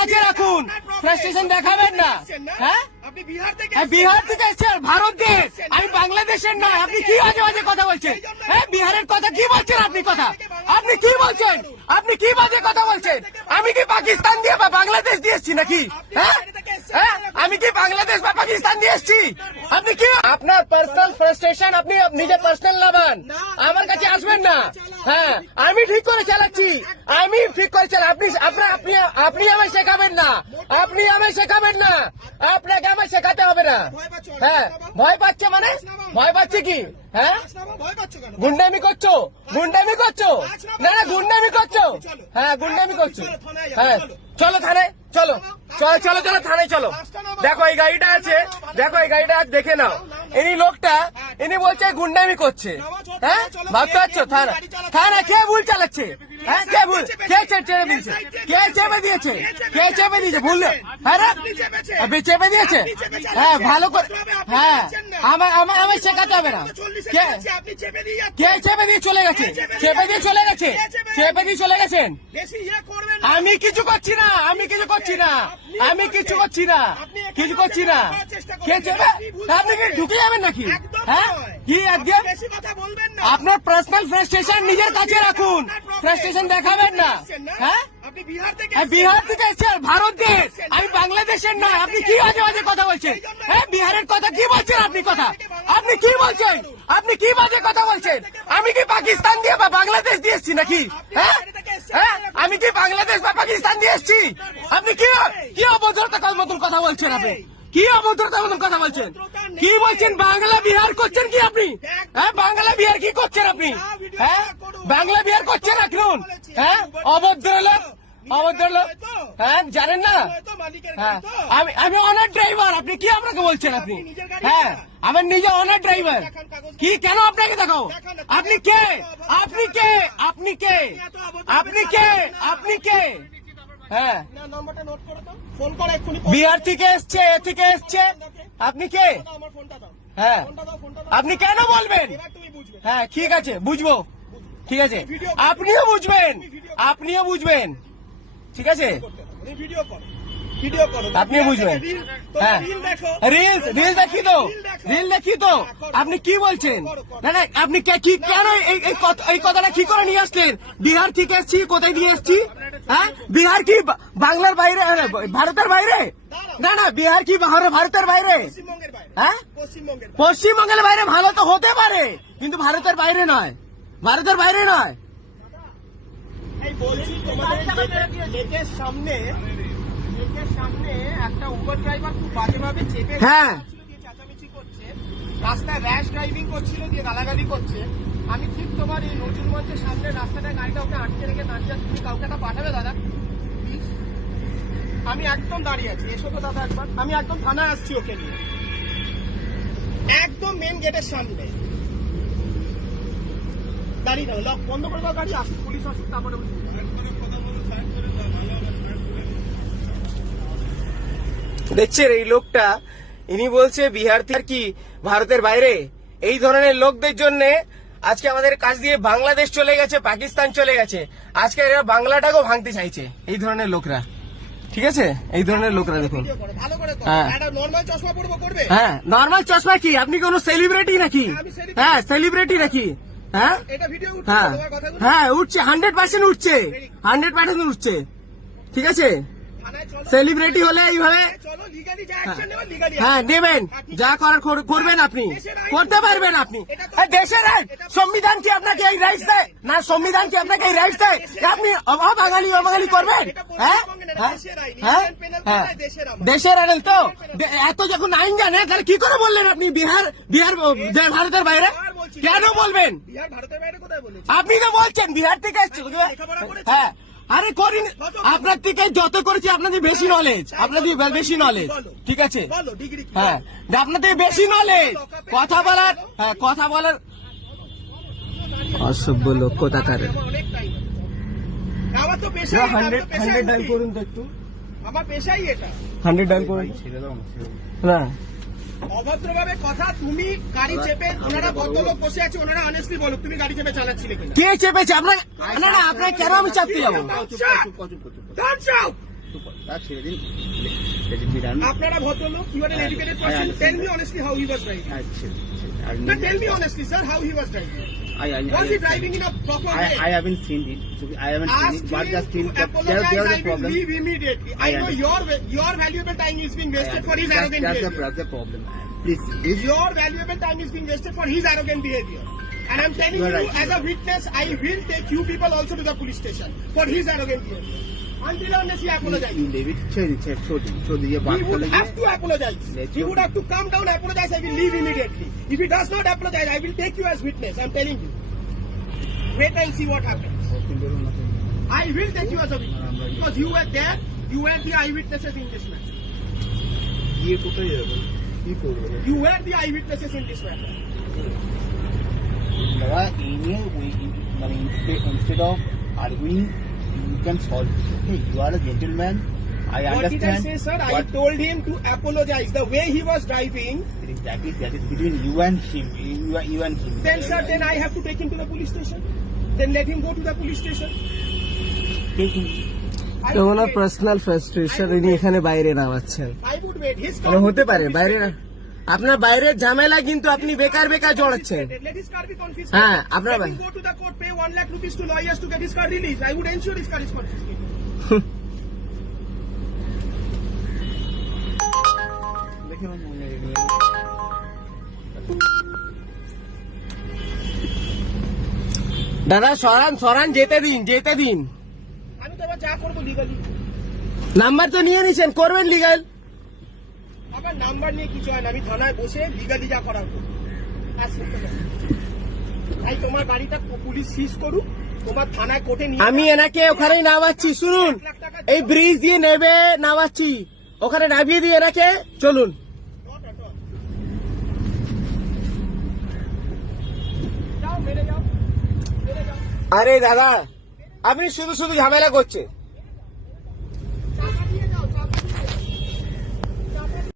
কাছে রাখুন, ফ্রাস্ট্রেশন দেখাবেন না। হ্যাঁ, আপনি বিহার থেকে বিহার থেকে এসেছেন, ভারত দেশ, আমি বাংলাদেশের নয়। আপনি কি বাজে বাজে কথা বলছেন? হ্যাঁ, বিহারের কথা কি বলছেন আপনি? কথা আপনি কি বলছেন? আপনি কি বাজে কথা বলছেন? আমি কি পাকিস্তান দিয়ে বা বাংলাদেশ দিয়ে এসছি নাকি? হ্যাঁ, হ্যাঁ, আমি কি বাংলাদেশ বা পাকিস্তান দিয়ে এসছি? আপনি কি আপনার পার্সোনাল ফ্রাস্ট্রেশন আপনি নিজের পার্সোনাল লাভান, আমার কাছে আসবেন না। হ্যাঁ, আমি ঠিক করে চালাচ্ছি, আমি ঠিক করে চালাই। আপনি আমায় শেখাবেন না, আপনি আমায় শেখাবেন না, আপনাকে আমায় শেখাতে হবে না। হ্যাঁ, ভয় পাচ্ছে মানে ভয় পাচ্ছে কি? হ্যাঁ, ভয় পাচ্ছ কেন? গুন্ডামি করছো, গুন্ডামি করছো, না না গুন্ডামি করছো। হ্যাঁ, গুন্ডামি করছো। হ্যাঁ, চলো থানায়, চলো চলো চলো চলো থানায় চলো। দেখো এই গাড়িটা আছে, দেখো এই গাড়িটা দেখে নাও। ইনি লোকটা, ইনি বলছে গুন্ডামি করছে। হ্যাঁ, ভাবতে পারছো? থানা থানা কে ভুল চালাচ্ছে? হ্যাঁ, কে ভুল? কে চেপে দিয়েছে? কে চেপে দিয়েছে? কে চেপে দিয়েছে? ভুল? হ্যাঁ, আপনি চেপে দিয়েছে। হ্যাঁ, ভালো করে। হ্যাঁ, আমার শেখাতে হবে না। কে কে চেপে দিয়ে চলে গেছে? চেপে দিয়ে চলে গেছে, চেপে দিয়ে চলে গেছেন। আমি কিছু করছি না, আমি কিছু করছি না, আমি কিছু করছি না, কিছু করছি না। কে চেপে? আপনি কি ঢুকে যাবেন নাকি? হ্যাঁ, কি একদম আপনার পার্সোনাল ফ্রাস্ট্রেশন নিজের কাছে রাখুন, ফ্রাস্ট্রেশন দেখাবেন না। হ্যাঁ, আপনি বিহার থেকে বিহার থেকে এসেছেন, ভারত দেশ, আমি বাংলাদেশের নয়। আপনি কি বাজে বাজে কথা বলছেন? হ্যাঁ, বিহারের কথা কি বলছেন আপনি? কথা আপনি কি বলছেন? আপনি কি বাজে কথা বলছেন? আমি কি পাকিস্তান দিয়ে বা বাংলাদেশ দিয়ে এসছি নাকি? হ্যাঁ, হ্যাঁ, আমি কি বাংলাদেশ বা পাকিস্তান দিয়ে এসছি? আপনি কি কি অভদ্রতার মতন কথা বলছেন? আপনি কি অভদ্রতার মতন কথা বলছেন? কি বলছেন? বাংলা বিহার করছেন কি আপনি? হ্যাঁ, বাংলা বিহার কি করছেন আপনি? হ্যাঁ, বাংলা বিহার করছেন এখন? হ্যাঁ, অভদ্র লোক, অভদ্র লোক। হ্যাঁ, জানেন না? হ্যাঁ, আমি অনার ড্রাইভার, আপনি কি আপনাকে বলছেন? আপনি হ্যাঁ, আমার নিজে অনার ড্রাইভার। কি কেন আপনাকে দেখাও? আপনি কে? আপনি কে? আপনি কে? আপনি কে? আপনি কে? হ্যাঁ, নম্বরটা নোট করো তো, ফোন করে এক্ষুনি। বিহার থেকে এসছে, এ থেকে এসছে, আপনি কে? আমার ফোনটা দাও। হ্যাঁ, ফোনটা দাও, ফোনটা দাও। আপনি কেন বলবেন? এবার তুমি বুঝবে। হ্যাঁ, ঠিক আছে, বুঝবো। ঠিক আছে, আপনিও বুঝবেন, আপনিও বুঝবেন। ঠিক আছে, তুমি ভিডিও করো, ভিডিও করো, আপনিও বুঝবেন। হ্যাঁ, রিলস রিলস দেখি তো, রিল দেখি তো। আপনি কি বলছেন? না না, আপনি কি কেন এই কথাটা কি করে নিয়ে আসলেন? বিহার থেকে এসছি, কোথায় দিয়ে এসছি? হ্যাঁ, বিহার কি বাংলার বাইরে, ভারতের বাইরে? না না, বিহার কি ভারতের বাইরে? পশ্চিমবঙ্গের বাইরে। হ্যাঁ, পশ্চিমবঙ্গের বাইরে। পশ্চিমবঙ্গের বাইরে ভালো তো হতে পারে, কিন্তু ভারতের বাইরে নয়, ভারতের বাইরে নয়। এই বলছি তোমাদের লেকের সামনে একটা উবার ড্রাইভার খুব বাজেভাবে চেপে হ্যাঁ, দিয়ে চেঁচামেচি করছে, রাস্তায় র্যাশ ড্রাইভিং করছিল, দিয়ে গালাগালি করছে। আমি ঠিক তোমার এই নজরুল মঞ্চের সামনে রাস্তাটা গাড়িটা ওকে আটকে রেখে দাঁড়িয়ে আছি। তুমি কাউকে একটা পাঠাবে দাদা প্লিজ? আমি একদম দাঁড়িয়ে আছি, এসো তো দাদা একবার। আমি একদম থানায় আসছি ওকে নিয়ে, একদম মেন গেটের সামনে দাঁড়িয়ে দাও। লক বন্ধ করে দাও, গাড়ি আসুক, পুলিশ আসুক, তারপরে দেখছেন এই লোকটা, ইনি বলছে বিহার থেকে কি ভারতের বাইরে। এই ধরনের লোকদের জন্য আজকে আমাদের কাছ দিয়ে বাংলাদেশ চলে গেছে, পাকিস্তান চলে গেছে। আজকে এরা বাংলাটাকেও ভাঙতে চাইছে, এই ধরনের লোকরা। ঠিক আছে, এই ধরনের লোকরা দেখুন। ভালো করে হ্যাঁ, নর্মাল চশমা পরবো, করবে? হ্যাঁ, নর্মাল চশমা কি? আপনি কোন সেলিব্রিটি নাকি? হ্যাঁ, সেলিব্রিটি নাকি? হ্যাঁ, এটা ভিডিও উঠছে, হ্যাঁ, তোমার কথাগুলো হ্যাঁ, উঠছে, 100% উঠছে, 100% উঠছে। ঠিক আছে, থানায় চলো, সেলিব্রিটি হলে এইভাবে চলো, লিগালি যা অ্যাকশন নেবে লিগালি। হ্যাঁ নেবেন, যা করার করবেন, আপনি করতে পারবেন। আপনি দেশের আইন, সংবিধান কি আপনাকে এই রাইটস দেয়? না, সংবিধান কি আপনাকে এই রাইটস দেয় আপনি অবাঙালি করবেন? হ্যাঁ, হ্যাঁ, হ্যাঁ, দেশের আইন তো। এত যখন আইন জানে, তাহলে কি করে বললেন আপনি বিহার ভারতের বাইরে? কেন বলবেন? বিহার ভারতের বাইরে কোথায় বলেছে? আপনি তো বলছেন বিহার থেকে এসছে। হ্যাঁ, আরে করিনি, আপনার থেকে যত করেছি আপনাদের বেশি নলেজ, আপনাদের বেশি নলেজ। ঠিক আছে, বলো ডিগ্রি। হ্যাঁ, আপনাদের বেশি নলেজ, কথা বলার, হ্যাঁ, কথা বলার। অসভ্য লোক কোথাকার। অনেক টাইম আমার তো পেশা, 100 ডায়াল করুন তো একটু, আমার পেশাই এটা। 100 ডায়াল করুন না। অভদ্রভাবে কথা, তুমি গাড়ি চেপে, ওনারা কত লোক বসে আছে, ওনারা অনেস্টলি বলো তুমি গাড়ি চেপে চালাচ্ছিলে কিনা? কে চেপেছে? আপনার, না না, আপনার কেন আমি চাপতে যাবো? তা ছেড়ে দিন, let it be done. আপনারা ভদ্রলোক, you are an educated I person. understand. Tell me honestly how he was driving. I No, tell me honestly, sir, how he was driving. Was he driving in a proper way? I haven't seen it. I haven't seen Ask it. But him the still, to apologize. there was I a will problem. leave immediately. I know your valuable time is being wasted for his arrogant behavior. That's the problem. Please. Your valuable time is being wasted for his arrogant behavior. And I'm telling You you, are right. as a witness, I will take you people also to the police station for his arrogant behavior. Until unless he apologizes. You leave it. छोड़ दीजिए बात He कर would लीजिए. have to apologize. Let's He go. would have to come down, apologize. I will leave immediately. If he does not apologize, I will take you as witness. I'm telling you. Wait and see what happens. I will take you as a witness. Because you were there, you were the eyewitnesses in this matter. ये कोথায় যাবে? কি করবে? You were the eyewitnesses in this matter. দাদা এই নিয়ে মানে instead of arguing, you can solve. Okay, you are a gentleman. I What did I understand. say, sir? I What told him to apologize. The way he was driving, that is between you and him. You and him. then sir, then I have to take him to the police station. Then let him go to the police station. Take him. I তো would owner wait. Personal frustration ইনি এখানে বাইরে নামাচ্ছেন। I would wait. His car মানে would হতে be পারে বাইরে confiscated. আপনার বাইরের ঝামেলা কিন্তু আপনি বেকার বেকার জড়াচ্ছেন। Let his car be confiscated. হ্যাঁ, আপনার Let ভাই। him go to the court, pay 1 lakh rupees to lawyers to get his car released. I would ensure his car is confiscated. দেখে মনে নেই। দাদা সরান যেতে দিন। আমি তো আবার যা করবো লিগালি। নাম্বার তো নিয়ে নিছেন, করবেন লিগাল। আমার নাম্বার নিয়ে কিছু হয় না, আমি থানায় বসে লিগালি যা করার করবো। কাজ করতে পারি। তাই তোমার গাড়িটা পুলিশ সিজ করুক, তোমার থানায় কোর্টে নিয়ে আমি এনাকে ওখানেই নামাচ্ছি, শুনুন, এই ব্রিজ দিয়ে নেবে নামাচ্ছি, ওখানে নামিয়ে দিয়ে এনাকে চলুন। যাও, মেরে যাও। আরে দাদা, আপনি শুধু ঝামেলা করছে।